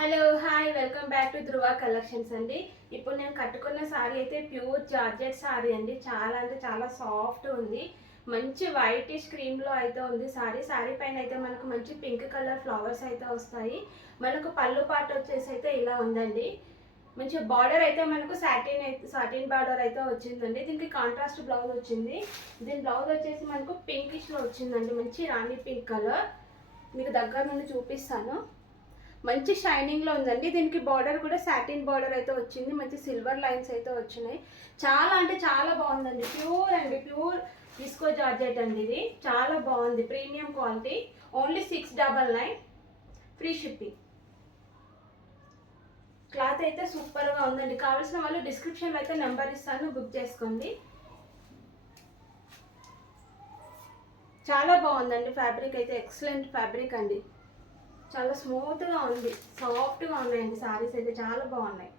Hello hi welcome back to Dhruva collections అండి. ఇప్పుడు నేను కట్టుకున్న సారీ అయితే ప్యూర్ జార్జెట్ సారీ అండి. చాలా అంటే చాలా సాఫ్ట్ ఉంది. మంచి వైటిష్ క్రీమ్లో అయితే ఉంది సారీ పైన అయితే మనకు మంచి పింక్ కలర్ ఫ్లవర్స్ అయితే వస్తాయి. మనకు పళ్ళు పాట వచ్చేసి అయితే ఇలా ఉందండి. మంచి బార్డర్ అయితే మనకు సాటిన్ బార్డర్ అయితే వచ్చిందండి. దీనికి కాంట్రాస్ట్ బ్లౌజ్ వచ్చింది. దీని బ్లౌజ్ వచ్చేసి మనకు పింకిష్లో వచ్చిందండి. మంచి రాణి పింక్ కలర్. మీకు దగ్గర నుండి చూపిస్తాను. మంచి షైనింగ్లో ఉందండి. దీనికి బార్డర్ కూడా సాటిన్ బార్డర్ అయితే వచ్చింది. మంచి సిల్వర్ లైన్స్ అయితే వచ్చినాయి. చాలా అంటే చాలా బాగుందండి. ప్యూర్ అండి, ప్యూర్ విస్కో జార్జెట్ అండి. ఇది చాలా బాగుంది, premium quality. Only 699 free shipping. Cloth అయితే సూపర్గా ఉందండి. కావాల్సిన వాళ్ళు డిస్క్రిప్షన్లో అయితే నెంబర్ ఇస్తాను, బుక్ చేసుకోండి. చాలా బాగుందండి. ఫ్యాబ్రిక్ అయితే ఎక్సలెంట్ ఫ్యాబ్రిక్ అండి. చాలా స్మూత్గా ఉంది, సాఫ్ట్గా ఉన్నాయండి. సారీస్ అయితే చాలా బాగున్నాయి.